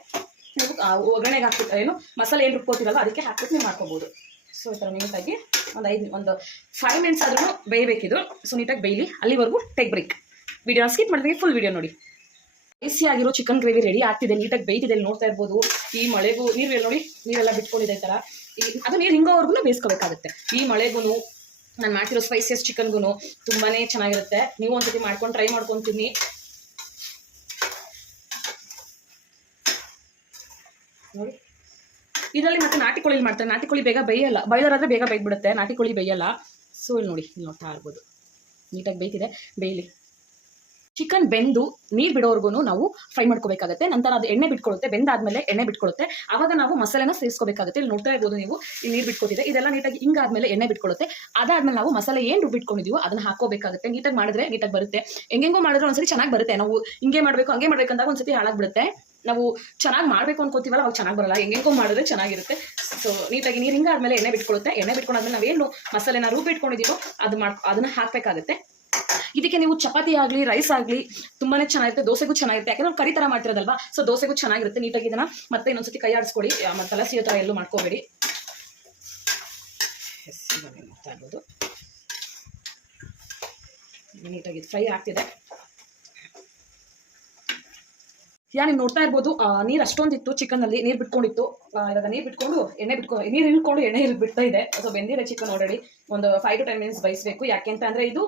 ನೀವು ಒಗ್ಗರಣೆಗೆ ಹಾಕ್ಬಿಟ್ಟು ಏನು ಮಸಾಲೆ ಏನು ರುಬ್ಕೋತಿರಲ್ವ ಅದಕ್ಕೆ ಹಾಕ್ಬಿಟ್ಟು ನೀವು ಮಾಡ್ಕೋಬೋದು. ಸೊ ಈ ಥರ ನೀಟಾಗಿ ಒಂದು 5 ಮಿನಿಟ್ಸ್ ಆದ್ರೂ ಬೇಯಬೇಕಿದ್ರು. ಸೊ ನೀಟಾಗಿ ಬೇಯಲಿ, ಅಲ್ಲಿವರೆಗೂ ಟೇಕ್ ಬ್ರೇಕ್. ವಿಡಿಯೋನ ಸ್ಕಿಪ್ ಮಾಡಿದ್ರೆ ಫುಲ್ ವಿಡಿಯೋ ನೋಡಿ. ಟೇಸ್ಟಿ ಆಗಿರೋ ಚಿಕನ್ ಗ್ರೇವಿ ರೆಡಿ ಆಗ್ತಿದೆ, ನೀಟಾಗಿ ಬೇಯ್ತಿದೆ. ನೋಡ್ತಾ ಇರ್ಬೋದು. ಈ ಮಳೆಗೂ ನೀರು ನೋಡಿ, ನೀರೆಲ್ಲ ಬಿಟ್ಕೊಂಡಿದೆ ಈ ಥರ. ಅದು ನೀರು ಹಿಂಗೋವರೆಗೂ ಬೇಯಿಸ್ಕೋಬೇಕಾಗುತ್ತೆ. ಈ ಮಳೆಗೂ ನಾನು ಮಾಡ್ತಿರೋ ಸ್ಪೈಸಿಯಸ್ ಚಿಕನ್ಗೂ ತುಂಬಾ ಚೆನ್ನಾಗಿರುತ್ತೆ. ನೀವು ಒಂದ್ಸತಿ ಮಾಡ್ಕೊಂಡು ಟ್ರೈ ಮಾಡ್ಕೊತೀನಿ. ನೋಡಿ, ಇದರಲ್ಲಿ ಮತ್ತೆ ನಾಟಿ ಕೋಳಿ ಮಾಡ್ತಾರೆ. ನಾಟಿ ಕೋಳಿ ಬೇಗ ಬೇಯಲ್ಲ, ಬಾಯ್ಲರ್ ಆದರೆ ಬೇಗ ಬೇಯ್ಬಿಡುತ್ತೆ, ನಾಟಿ ಕೋಳಿ ಬೇಯಲ್ಲ. ಸೊ ಇಲ್ಲಿ ನೋಡಿ, ಇಲ್ಲಿ ನೋಡ್ತಾ ಇರ್ಬೋದು ನೀಟಾಗಿ ಬೇಯ್ತಿದೆ. ಬೇಯಲಿ. ಚಿಕನ್ ಬೆಂದು ನೀರು ಬಿಡೋವರೆಗೂ ನಾವು ಫ್ರೈ ಮಾಡ್ಕೋಬೇಕಾಗುತ್ತೆ. ನಂತರ ಅದು ಎಣ್ಣೆ ಬಿಟ್ಕೊಳ್ಳುತ್ತೆ, ಬೆಂದಾದ್ಮೇಲೆ ಎಣ್ಣೆ ಬಿಟ್ಕೊಳ್ಳುತ್ತೆ. ಆವಾಗ ನಾವು ಮಸಾಲೆನ ಸೇರಿಸ್ಕೋಬೇಕಾಗುತ್ತೆ. ಇಲ್ಲಿ ನೋಡ್ತಾ ಇರ್ಬೋದು ನೀವು, ಇಲ್ಲಿ ನೀರು ಬಿಟ್ಕೊತಿದೆ. ಇದೆಲ್ಲ ನೀಟಾಗಿ ಹಿಂಗಾದ್ಮೇಲೆ ಎಣ್ಣೆ ಬಿಟ್ಕೊಳ್ಳುತ್ತೆ. ಅದಾದ್ಮೇಲೆ ನಾವು ಮಸಾಲೆ ಏನು ರುಬ್ಬಿಟ್ಕೊಂಡಿದೀವೋ ಅದನ್ನ ಹಾಕೋಬೇಕಾಗುತ್ತೆ. ನೀಟಾಗಿ ಮಾಡಿದ್ರೆ ನೀಟಾಗಿ ಬರುತ್ತೆ. ಹೆಂಗೆಂಗೋ ಮಾಡಿದ್ರೆ ಒಂದ್ಸತಿ ಚೆನ್ನಾಗಿ ಬರುತ್ತೆ. ನಾವು ಹಿಂಗೆ ಮಾಡಬೇಕು ಹಂಗೆ ಮಾಡ್ಬೇಕಂದಾಗ ಒಂದ್ಸತಿ ಹಾಳಾಗ್ಬಿಡುತ್ತೆ. ನಾವು ಚೆನ್ನಾಗಿ ಮಾಡಬೇಕು ಅನ್ಕೋತೀವಲ್ಲ ಅವಾಗ ಚೆನ್ನಾಗಿ ಬರಲ್ಲ. ಹೆಂಗೆಂಗೋ ಮಾಡಿದ್ರೆ ಚೆನ್ನಾಗಿರುತ್ತೆ. ಸೊ ನೀಟಾಗಿ ನೀರು ಹಿಂಗಾದ್ಮೇಲೆ ಎಣ್ಣೆ ಬಿಟ್ಕೊಳ್ಳುತ್ತೆ. ಎಣ್ಣೆ ಬಿಟ್ಕೊಂಡಾದ್ಮೇಲೆ ನಾವೇನು ಮಸಾಲೆನ ರುಬ್ಬಿಟ್ಕೊಂಡಿದೀವೋ ಅದನ್ನ ಹಾಕಬೇಕಾಗುತ್ತೆ. ಇದಕ್ಕೆ ನೀವು ಚಪಾತಿ ಆಗಲಿ ರೈಸ್ ಆಗಲಿ ತುಂಬಾ ಚೆನ್ನಾಗಿರುತ್ತೆ. ದೋಸೆಗೂ ಚೆನ್ನಾಗಿರುತ್ತೆ, ಯಾಕಂದ್ರೆ ನಾವು ಕರಿ ಥರ ಮಾಡ್ತಿರೋದಲ್ವಾ. ಸೊ ದೋಸೆಗೂ ಚೆನ್ನಾಗಿರುತ್ತೆ. ನೀಟಾಗಿ ಇದನ್ನು ಮತ್ತೆ ಇನ್ನೊಂದ್ಸತಿ ಕೈ ಆಡಿಸ್ಕೊಳ್ಳಿ. ಮತ್ತು ತಲೆ ಸಿಯೋ ಥರ ಎಲ್ಲೂ ಮಾಡ್ಕೋಬೇಡಿ. ನೋಡ್ತಾ ಇರ್ಬೋದು ನೀಟಾಗಿ ಫ್ರೈ ಆಗ್ತಿದೆ. ನೀವು ನೋಡ್ತಾ ಇರ್ಬೋದು ನೀರು ಅಷ್ಟೊಂದಿತ್ತು ಚಿಕನ್ನಲ್ಲಿ, ನೀರು ಬಿಟ್ಕೊಂಡಿತ್ತು. ಇವಾಗ ನೀರು ಬಿಟ್ಕೊಂಡು ನೀರು ಇಳ್ಕೊಂಡು ಎಣ್ಣೆ ಬಿಡ್ತಾ ಇದೆ. ಸೊ ಬೆಂದಿದೆ ಚಿಕನ್ ಆಲ್ರೆಡಿ. ಒಂದು 5 to 10 ಮಿನಿಟ್ಸ್ ಬೇಯಿಸಬೇಕು. ಯಾಕೆ ಅಂತ ಅಂದರೆ ಇದು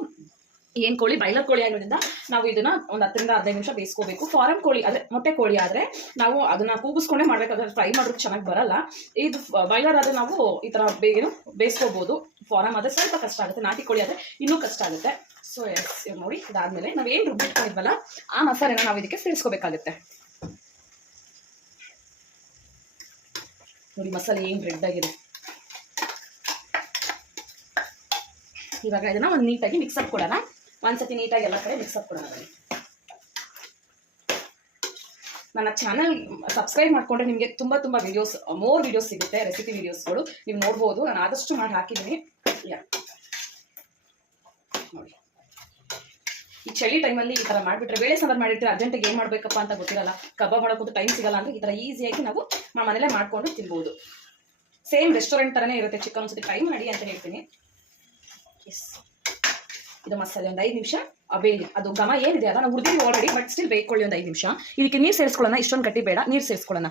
ಏನು ಕೋಳಿ ಬಾಯ್ಲರ್ ಕೋಳಿ ಆಗೋದ್ರಿಂದ ನಾವು ಇದನ್ನ ಒಂದು 10 to 15 ನಿಮಿಷ ಬೇಯಿಸ್ಕೋಬೇಕು. ಫಾರಂ ಕೋಳಿ ಅದೇ ಮೊಟ್ಟೆ ಕೋಳಿ ಆದರೆ ನಾವು ಅದನ್ನ ಕೂಗಿಸ್ಕೊಂಡೇ ಮಾಡಬೇಕಾದ್ರೆ ಫ್ರೈ ಮಾಡೋದು ಚೆನ್ನಾಗಿ ಬರಲ್ಲ. ಇದು ಬಾಯ್ಲರ್ ಆದರೆ ನಾವು ಈ ಥರ ಬೇಗೇನು ಬೇಯಿಸ್ಕೋಬೋದು. ಫಾರಂ ಆದರೆ ಸ್ವಲ್ಪ ಕಷ್ಟ ಆಗುತ್ತೆ, ನಾಟಿ ಕೋಳಿ ಆದರೆ ಇನ್ನೂ ಕಷ್ಟ ಆಗುತ್ತೆ. ಸೊ ನೋಡಿ, ಇದಾದಮೇಲೆ ನಾವೇನು ರುಬ್ಬಿಟ್ಕೊಂಡಿದ್ವಲ್ಲ ಆ ಮಸಾಲೆನ ನಾವು ಇದಕ್ಕೆ ಸೇರಿಸ್ಕೋಬೇಕಾಗುತ್ತೆ. ನೋಡಿ ಮಸಾಲೆ ಏನು ರೆಡ್ ಆಗಿದೆ. ಇವಾಗ ಇದನ್ನ ಒಂದು ನೀಟಾಗಿ ಮಿಕ್ಸಪ್ ಕೊಡೋಣ. ಒಂದ್ಸತಿ ನೀಟಾಗಿ ಎಲ್ಲ ಕಡೆ ಮಿಕ್ಸಪ್ ಕೊಡೋಣ. ನನ್ನ ಚಾನಲ್ ಸಬ್ಸ್ಕ್ರೈಬ್ ಮಾಡಿಕೊಂಡ್ರೆ ನಿಮಗೆ ತುಂಬ ಮೋರ್ ವಿಡಿಯೋಸ್ ಸಿಗುತ್ತೆ, ರೆಸಿಪಿ ವಿಡಿಯೋಸ್ಗಳು ನೀವು ನೋಡ್ಬೋದು. ನಾನು ಆದಷ್ಟು ಮಾಡಿ ಹಾಕಿದ್ದೀನಿ. ನೋಡಿ, ಈ ಚಳಿ ಟೈಮಲ್ಲಿ ಈ ಥರ ಮಾಡಿಬಿಟ್ರೆ, ಬೇಳೆ ಸಾಂಬಾರು ಮಾಡಿರ್ತೀರ ಅರ್ಜೆಂಟಿಗೆ ಏನು ಮಾಡಬೇಕಪ್ಪ ಅಂತ ಗೊತ್ತಿರಲ್ಲ, ಕಬಾಬ್ ಮಾಡೋಕ್ಕಂತೂ ಟೈಮ್ ಸಿಗಲ್ಲ ಅಂದರೆ ಈ ಥರ ಈಸಿಯಾಗಿ ನಾವು ಮನೇಲೇ ಮಾಡ್ಕೊಂಡು ತಿನ್ಬೋದು. ಸೇಮ್ ರೆಸ್ಟೋರೆಂಟ್ ಥರನೇ ಇರುತ್ತೆ ಚಿಕನ್. ಒಂದ್ಸತಿ ಟ್ರೈ ಮಾಡಿ ಅಂತ ಹೇಳ್ತೀನಿ. ಎಸ್, ಇದು ಮಸಾಲೆ ಒಂದು 5 ನಿಮಿಷ ಬೇಯಲಿ. ಅದು ಘಮ ಏನಿದೆ ಅಲ್ಲ ನಾವು ಹುರಿದಿದ್ದೀವಿ ಆಲ್ರೆಡಿ, ಬಟ್ ಸ್ಟಿಲ್ ಬೇಯ್ಕೊಳ್ಳಿ ಒಂದು 5 ನಿಮಿಷ. ಇದಕ್ಕೆ ನೀರು ಸೇರಿಸ್ಕೊಳ್ಳೋಣ. ಇಷ್ಟೊಂದು ಗಟ್ಟಿ ಬೇಡ, ನೀರು ಸೇರಿಸ್ಕೊಳ್ಳೋಣ.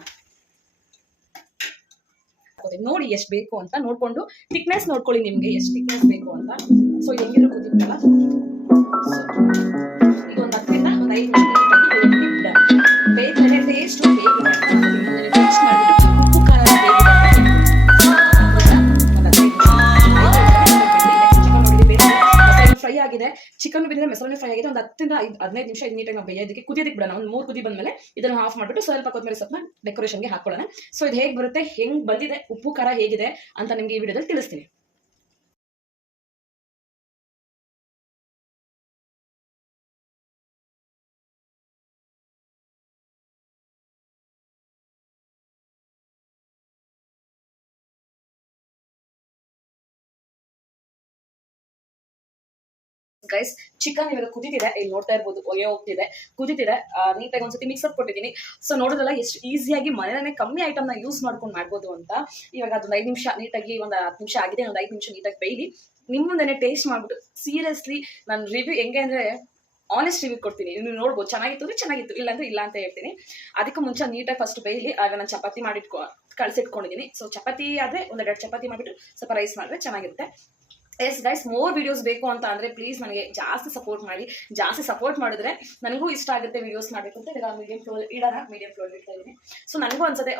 ನೋಡಿ ಎಷ್ಟು ಬೇಕು ಅಂತ ನೋಡಿಕೊಂಡು ಥಿಕ್ನೆಸ್ ನೋಡ್ಕೊಳ್ಳಿ, ನಿಮಗೆ ಎಷ್ಟು ಥಿಕ್ನೆಸ್ ಬೇಕು ಅಂತ. ಸೊ ಹೆಂಗಿರೋ ಕುದಿತ್ತಲ್ಲ, ಈಗ ಒಂದು 10 ರಿಂದ ಒಂದು 5 ನಿಮಿಷ ಬೇಯಿಸಿದ್ರೆ ಟೇಸ್ಟ್ ಹೇಗಿದೆ ಟೇಸ್ಟ್ ಮಾಡಿಬಿಟ್ಟು ಉಪ್ಪು ಖಾರ ಫ್ರೈ ಆಗಿದೆ. ಚಿಕನ್ ಬಿದ್ದರೆ ಮಸಾಲೆ ಫ್ರೈ ಆಗಿದೆ. ಒಂದು 10 ರಿಂದ 15 ನಿಮಿಷ ನೀಟಾಗಿ ನಾವು ಬೇಯೋದಕ್ಕೆ ಕುದಿಯೋದಕ್ಕೆ ಬಿಡೋಣ. ಒಂದು 3 ಕುದಿ ಬಂದಮೇಲೆ ಇದನ್ನು ಆಫ್ ಮಾಡಿಬಿಟ್ಟು ಸ್ವಲ್ಪ ಕೊತ್ತಂಬರಿ ಸೊಪ್ಪನ್ನ ಡೆಕೋರೇಷನ್ಗೆ ಹಾಕೊಳ್ಳೋಣ. ಸೊ ಇದು ಹೇಗೆ ಬರುತ್ತೆ, ಹೆಂಗೆ ಬಂದಿದೆ, ಉಪ್ಪು ಖಾರ ಹೇಗಿದೆ ಅಂತ ನಿಮಗೆ ಈ ವಿಡಿಯೋದಲ್ಲಿ ತಿಳಿಸ್ತೀನಿ. ಗೈಸ್ ಚಿಕನ್ ಇವಾಗ ಕುದಿತಿದೆ, ಇಲ್ಲಿ ನೋಡ್ತಾ ಇರ್ಬೋದು ಹೊಗೆ ಹೋಗ್ತಿದೆ, ಕುದಿತಿದೆ. ನೀಟಾಗಿ ಒಂದ್ಸತಿ ಮಿಕ್ಸರ್ ಕೊಟ್ಟಿದ್ದೀನಿ. ಸೊ ನೋಡೋದಲ್ಲ ಎಷ್ಟು ಈಸಿಯಾಗಿ ಮನೆಯಲ್ಲೇ ಕಮ್ಮಿ ಐಟಮ್ನ ಯೂಸ್ ಮಾಡ್ಕೊಂಡು ಮಾಡ್ಬೋದು ಅಂತ. ಇವಾಗ ಅದೊಂದು 5 ನಿಮಿಷ ನೀಟಾಗಿ, ಒಂದು 10 ನಿಮಿಷ ಆಗಿದೆ, ಒಂದು 5 ನಿಮಿಷ ನೀಟಾಗಿ ಬೇಯ್ಲಿ ನಿಮ್ಮ ಮುಂದೆನೆ ಟೇಸ್ಟ್ ಮಾಡ್ಬಿಟ್ಟು ಸೀರಿಯಸ್ಲಿ ನಾನು ರಿವ್ಯೂ ಹೆಂಗೆ ಅಂದರೆ ಆನೆಸ್ಟ್ ರಿವ್ಯೂ ಕೊಡ್ತೀನಿ. ನೀವು ನೋಡ್ಬೋದು, ಚೆನ್ನಾಗಿತ್ತು ಅಂದರೆ ಚೆನ್ನಾಗಿತ್ತು, ಇಲ್ಲ ಅಂದ್ರೆ ಇಲ್ಲ ಅಂತ ಹೇಳ್ತೀನಿ. ಅದಕ್ಕೆ ಮುಂಚೆ ನೀಟಾಗಿ ಫಸ್ಟ್ ಬೇಯ್ಲಿ. ಆಗ ನಾನು ಚಪಾತಿ ಕಳಿಸಿಟ್ಕೊಂಡಿದ್ದೀನಿ. ಸೊ ಚಪಾತಿ ಆದರೆ 1-2 ಚಪಾತಿ ಮಾಡಿಬಿಟ್ಟು ಸ್ವಲ್ಪ ರೈಸ್ ಮಾಡಿದ್ರೆ ಚೆನ್ನಾಗಿರುತ್ತೆ. ಎಸ್ ಗೈಸ್, ಮೋರ್ ವಿಡಿಯೋಸ್ ಬೇಕು ಅಂತ ಅಂದರೆ ಪ್ಲೀಸ್ ನನಗೆ ಜಾಸ್ತಿ ಸಪೋರ್ಟ್ ಮಾಡಿ. ಜಾಸ್ತಿ ಸಪೋರ್ಟ್ ಮಾಡಿದ್ರೆ ನನಗೂ ಇಷ್ಟ ಆಗುತ್ತೆ ವಿಡಿಯೋಸ್ ಮಾಡಬೇಕು ಅಂತ. ಇವಾಗ ಮೀಡಿಯಂ ಫ್ಲೋರ್ ಇಡ್ತಾ ಇದ್ದೀನಿ. ಸೊ ನನಗೂ ಅನ್ಸುತ್ತೆ,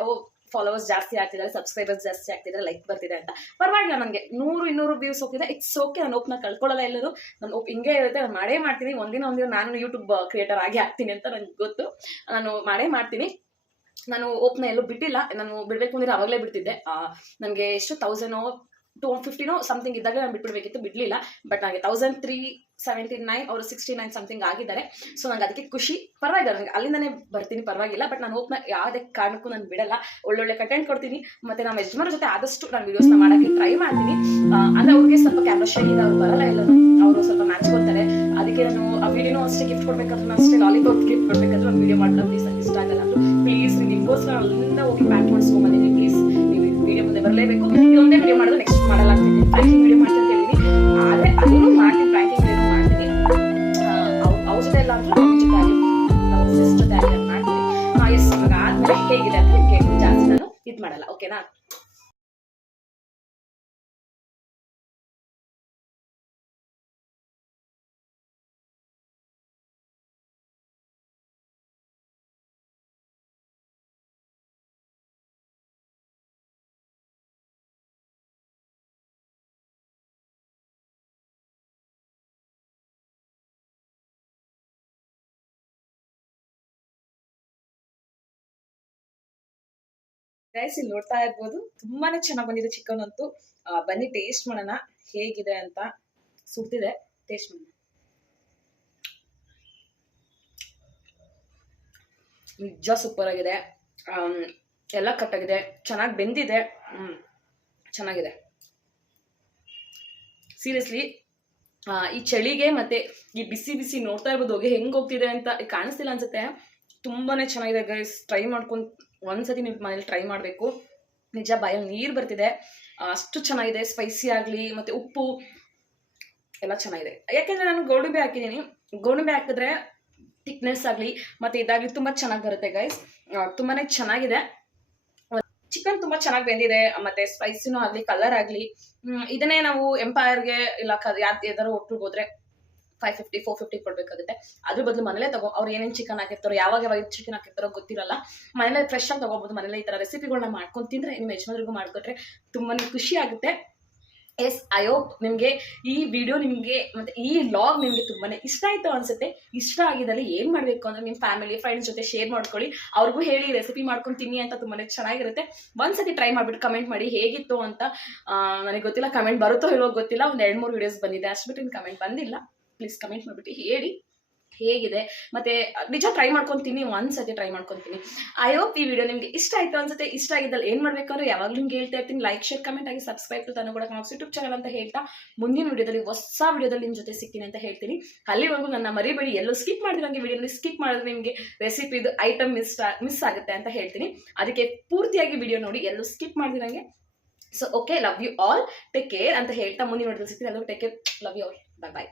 ಫಾಲೋವರ್ಸ್ ಜಾಸ್ತಿ ಆಗ್ತಿದ್ದಾರೆ, ಸಬ್ಸ್ಕ್ರೈಬರ್ಸ್ ಜಾಸ್ತಿ ಆಗ್ತಿದ್ದಾರೆ, ಲೈಕ್ ಬರ್ತಿದೆ ಅಂತ. ಪರವಾಗಿಲ್ಲ, ನನಗೆ 100-200 ವ್ಯೂಸ್ ಹೋಗ್ತಿದೆ, ಇಟ್ಸ್ ಓಕೆ. ನಾನು ಓಪ್ನ ಕಳ್ಕೊಳ್ಳಲ್ಲ. ಎಲ್ಲರೂ ನಾನು ಹಿಂಗೆ ಇರುತ್ತೆ, ನಾನು ಮಾಡೇ ಮಾಡ್ತೀನಿ. ಒಂದಿನ ನಾನು ಯೂಟ್ಯೂಬ್ ಕ್ರಿಯೇಟರ್ ಆಗಿ ಆಗ್ತೀನಿ ಅಂತ ನನಗೆ ಗೊತ್ತು. ನಾನು ಮಾಡೇ ಮಾಡ್ತೀನಿ. ನಾನು ಓಪ್ನ ಎಲ್ಲೂ ಬಿಟ್ಟಿಲ್ಲ. ನಾನು ಬಿಡಬೇಕು ಅಂದರೆ ಅವಾಗಲೇ ಬಿಡ್ತಿದ್ದೆ. ನನಗೆ ಎಷ್ಟು 1000-250 ಸಮಥಿಂಗ್ ಇದ್ದಾಗ ನಾನು ಬಿಟ್ಬಿಡ್ಬೇಕಿತ್ತು, ಬಿಡಲಿಲ್ಲ. ಬಟ್ ನನಗೆ 1379 ಅವರು 69 ಸಮಥಿಂಗ್ ಆಗಿದ್ದಾರೆ. ಸೊ ನಂಗೆ ಅದಕ್ಕೆ ಖುಷಿ. ಪರವಾಗಿಲ್ಲ, ನನಗೆ ಅಲ್ಲಿಂದನೇ ಬರ್ತೀನಿ, ಪರವಾಗಿಲ್ಲ. ಬಟ್ ನಾನು ಹೋಪ್ನ ಯಾವುದೇ ಕಾರಣಕ್ಕೂ ನಾನು ಬಿಡಲ್ಲ. ಒಳ್ಳೊಳ್ಳೆ ಕಂಟೆಂಟ್ ಕೊಡ್ತೀನಿ. ಮತ್ತು ನಮ್ಮ ಯಜಮಾನ ಜೊತೆ ಆದಷ್ಟು ನಾನು ವೀಡಿಯೋಸ್ನ ಮಾಡೋಕ್ಕೆ ಟ್ರೈ ಮಾಡ್ತೀನಿ. ಅಂದರೆ ಅವ್ರಿಗೆ ಸ್ವಲ್ಪ ಕ್ಯಾಮ್ರಾ ಶೈ ಇದೆ, ಅವ್ರು ಬರಲ್ಲ, ಎಲ್ಲರೂ ಅವರು ಸ್ವಲ್ಪ ಮ್ಯಾಚ್ಕೊಳ್ತಾರೆ. ಅದಕ್ಕೆ ನಾನು ಆ ವಿಡಿಯೋನೂ ಅಷ್ಟೇ ಗಿಫ್ಟ್ ಕೊಡ್ಬೇಕಾದ್ರೆ, ನಾನು ಅಷ್ಟೇ ಲಾಲಿಪಾಪ್ ಗಿಫ್ಟ್ ಕೊಡ್ಬೇಕಾದ್ರೆ ಒಂದು ವಿಡಿಯೋ ಮಾಡಲ್ಲ ಪ್ಲೀಸ್, ನನಗೆ ಇಷ್ಟ ಆಗಲ್ಲ ಅಂದರು. ಪ್ಲೀಸ್ ನಿಮಗೋಸ್ಕರ ಅಲ್ಲಿಂದ ಹೋಗಿ ಪ್ಯಾಕ್ ಮಾಡಿಸ್ಕೊಂಬಂದಿದ್ದೀನಿ. ಪ್ಲೀಸ್ ನೀವು ವಿಡಿಯೋ ಮುಂದೆ ಬರಲೇಬೇಕು. ಇದೊಂದೇ ವಿಡಿಯೋ ಮಾಡೋದು, ನೆಕ್ಸ್ಟ್ ಮಾಡಲ್ಲ ಅಂತಿದ್ದೀನಿ. ಪ್ರ್ಯಾಂಕಿಂಗ್ ವಿಡಿಯೋ ಮಾಡ್ತೀನಿ ಅಂತ ಹೇಳಿದ್ದೀನಿ. ಆದರೆ ಅದನ್ನು ಮಾಡ್ತೀನಿ, ಪ್ರ್ಯಾಂಕಿಂಗ್ ವಿಡಿಯೋ ಮಾಡ್ತೀನಿ. ಅವ್ರ ಜೊತೆ ಎಲ್ಲ ಅಂದ್ರೆ ಅವ್ರ ಜೊತೆ ಆಗಲಿ, ನಮ್ಮ ಸಿಸ್ಟರ್ ಜೊತೆ ಆಗಲಿ ಮಾಡ್ತೀನಿ. ಎಸ್, ಇವಾಗ ಆದಮೇಲೆ ಹೇಗಿದೆ ಅಂತ ಕೇಳಿ ಜಾಸ್ತಿ ನಾನು ಇದು ಮಾಡಲ್ಲ, ಓಕೆನಾ? ಗೈಸ್, ಇಲ್ಲಿ ನೋಡ್ತಾ ಇರ್ಬೋದು, ತುಂಬಾನೇ ಚೆನ್ನಾಗಿ ಬಂದಿದೆ ಚಿಕನ್ ಅಂತೂ. ಬನ್ನಿ ಟೇಸ್ಟ್ ಮಾಡೋಣ ಹೇಗಿದೆ ಅಂತ. ಸುಡ್ತಿದೆ, ಟೇಸ್ಟ್ ಮಾಡೋಣ. ನಿಜ ಸೂಪರ್ ಆಗಿದೆ. ಎಲ್ಲ ಕಟ್ಟಾಗಿದೆ, ಚೆನ್ನಾಗಿ ಬೆಂದಿದೆ. ಚೆನ್ನಾಗಿದೆ ಸೀರಿಯಸ್ಲಿ. ಈ ಚಳಿಗೆ ಮತ್ತೆ ಈ ಬಿಸಿ ಬಿಸಿ ನೋಡ್ತಾ ಇರ್ಬೋದು ಹೊಗೆ ಹೆಂಗೆ ಹೋಗ್ತಿದೆ ಅಂತ. ಕಾಣಿಸ್ತಿಲ್ಲ ಅನ್ಸುತ್ತೆ. ತುಂಬಾನೇ ಚೆನ್ನಾಗಿದೆ ಗೈಸ್. ಟ್ರೈ ಮಾಡ್ಕೊಂಡು ಒಂದ್ಸತಿ ನೀವು ಮನೇಲಿ ಟ್ರೈ ಮಾಡಬೇಕು. ನಿಜ ಬಾಯಲ್ಲಿ ನೀರು ಬರ್ತಿದೆ, ಅಷ್ಟು ಚೆನ್ನಾಗಿದೆ. ಸ್ಪೈಸಿ ಆಗಲಿ ಮತ್ತು ಉಪ್ಪು ಎಲ್ಲ ಚೆನ್ನಾಗಿದೆ. ಯಾಕೆಂದರೆ ನಾನು ಗೋಡಂಬಿ ಹಾಕಿದ್ದೀನಿ. ಗೋಡಂಬಿ ಹಾಕಿದ್ರೆ ಥಿಕ್ನೆಸ್ ಆಗಲಿ ಮತ್ತು ಇದಾಗಲಿ ತುಂಬ ಚೆನ್ನಾಗಿ ಬರುತ್ತೆ ಗೈಸ್. ತುಂಬಾ ಚೆನ್ನಾಗಿದೆ. ಚಿಕನ್ ತುಂಬ ಚೆನ್ನಾಗಿ ಬೆಂದಿದೆ, ಮತ್ತು ಸ್ಪೈಸಿನೂ ಆಗಲಿ, ಕಲರ್ ಆಗಲಿ. ಇದನ್ನೇ ನಾವು ಎಂಪೈರ್ಗೆ ಇಲ್ಲ ಯಾವ್ದಾರು ಹೋಟ್ಲಿಗೆ ಹೋದ್ರೆ 550-450 ಕೊಡ್ಬೇಕಾಗುತ್ತೆ. ಅದ್ರ ಬದಲು ಮನೇಲೆ ಅವ್ರು ಏನೇನು ಚಿಕನ್ ಹಾಕಿರ್ತಾರೋ, ಯಾವಾಗ ಚಿಕನ್ ಹಾಕಿರ್ತಾರೋ ಗೊತ್ತಿರಲ್ಲ. ಮನೇಲೆ ಫ್ರೆಶ್ ಆಗಿ ತಗೋಬಹುದು. ಮನೇಲೆ ಈ ಥರ ರೆಸಿಪಿಗಳನ್ನ ಮಾಡ್ಕೊಂಡು ತಿಂದರೆ, ನಿಮ್ಮ ಯಜಮಾನರಿಗೂ ಮಾಡಿಕೊಟ್ರೆ ತುಂಬಾ ಖುಷಿ ಆಗುತ್ತೆ. ಎಸ್, ಐ ಹೋಪ್ ನಿಮಗೆ ಈ ವಿಡಿಯೋ ಮತ್ತು ಈ ವ್ಲಾಗ್ ನಿಮಗೆ ತುಂಬಾ ಇಷ್ಟ ಆಯಿತು ಅನಿಸುತ್ತೆ. ಇಷ್ಟ ಆಗಿದ್ದಲ್ಲಿ ಏನು ಮಾಡಬೇಕು ಅಂದರೆ ನಿಮ್ಮ ಫ್ಯಾಮಿಲಿ ಫ್ರೆಂಡ್ಸ್ ಜೊತೆ ಶೇರ್ ಮಾಡ್ಕೊಳ್ಳಿ. ಅವ್ರಿಗೂ ಹೇಳಿ ರೆಸಿಪಿ ಮಾಡ್ಕೊಂಡು ತಿನ್ನಿ ಅಂತ. ತುಂಬಾ ಚೆನ್ನಾಗಿರುತ್ತೆ. ಒಂದ್ಸತಿ ಟ್ರೈ ಮಾಡಿಬಿಟ್ಟು ಕಮೆಂಟ್ ಮಾಡಿ ಹೇಗಿತ್ತು ಅಂತ. ನನಗೆ ಗೊತ್ತಿಲ್ಲ, ಕಮೆಂಟ್ ಬರುತ್ತೋ ಇಲ್ವೋ ಗೊತ್ತಿಲ್ಲ. ಒಂದು 2-3 ವೀಡಿಯೋಸ್ ಬಂದಿದೆ, ಅಷ್ಟು ಬಿಟ್ಟು ಕಮೆಂಟ್ ಬಂದಿಲ್ಲ. ಪ್ಲೀಸ್ ಕಮೆಂಟ್ ಮಾಡಿಬಿಟ್ಟು ಹೇಳಿ ಹೇಗಿದೆ. ಮತ್ತು ನಿಜ ಟ್ರೈ ಮಾಡ್ಕೊತೀನಿ, ಒಂದ್ಸತಿ ಟ್ರೈ ಮಾಡ್ಕೊತೀನಿ. ಐ ಹೋಪ್ ಈ ವಿಡಿಯೋ ನಿಮಗೆ ಇಷ್ಟ ಆಯಿತು ಅನ್ಸುತ್ತೆ. ಇಷ್ಟ ಆಗಿದ್ದಲ್ಲಿ ಏನು ಮಾಡಬೇಕು ಅಂದರೆ ಯಾವಾಗಲೂ ನಿಮ್ಗೆ ಹೇಳ್ತಾ ಇರ್ತೀನಿ, ಲೈಕ್ ಶೇರ್ ಕಮೆಂಟ್ ಆಗಿ ಸಬ್ಸ್ಕ್ರೈಬ್ ಟು ತನು ಕೂಡ ಮಾರ್ಕ್ಸ್ ಯೂಟ್ಯೂಬ್ ಚಾನಲ್ ಅಂತ ಹೇಳ್ತಾ, ಮುಂದಿನ ವಿಡಿಯೋದಲ್ಲಿ ಹೊಸ ವಿಡಿಯೋದಲ್ಲಿ ನಿಮ್ಮ ಜೊತೆ ಸಿಗ್ತೀನಿ ಅಂತ ಹೇಳ್ತೀನಿ. ಅಲ್ಲಿವರೆಗೂ ನನ್ನ ಮರಿಬೇಡಿ. ಎಲ್ಲೂ ಸ್ಕಿಪ್ ಮಾಡಿದಂಗೆ ವಿಡಿಯೋದಲ್ಲಿ ಸ್ಕಿಪ್ ಮಾಡಿದ್ರೆ ನಿಮಗೆ ರೆಸಿಪಿದು ಐಟಮ್ ಮಿಸ್ ಆಗುತ್ತೆ ಅಂತ ಹೇಳ್ತೀನಿ. ಅದಕ್ಕೆ ಪೂರ್ತಿಯಾಗಿ ವಿಡಿಯೋ ನೋಡಿ, ಎಲ್ಲೂ ಸ್ಕಿಪ್ ಮಾಡಿದಂಗೆ. So okay, love you all, take care ಅಂತ ಹೇಳ್ತಾ ಮುಂದಿನ ವಿಡಿಯೋದಲ್ಲಿ ಸಿಗ್ತೀನಿ. ಎಲ್ಲರೂ take care, love you all, bye bye.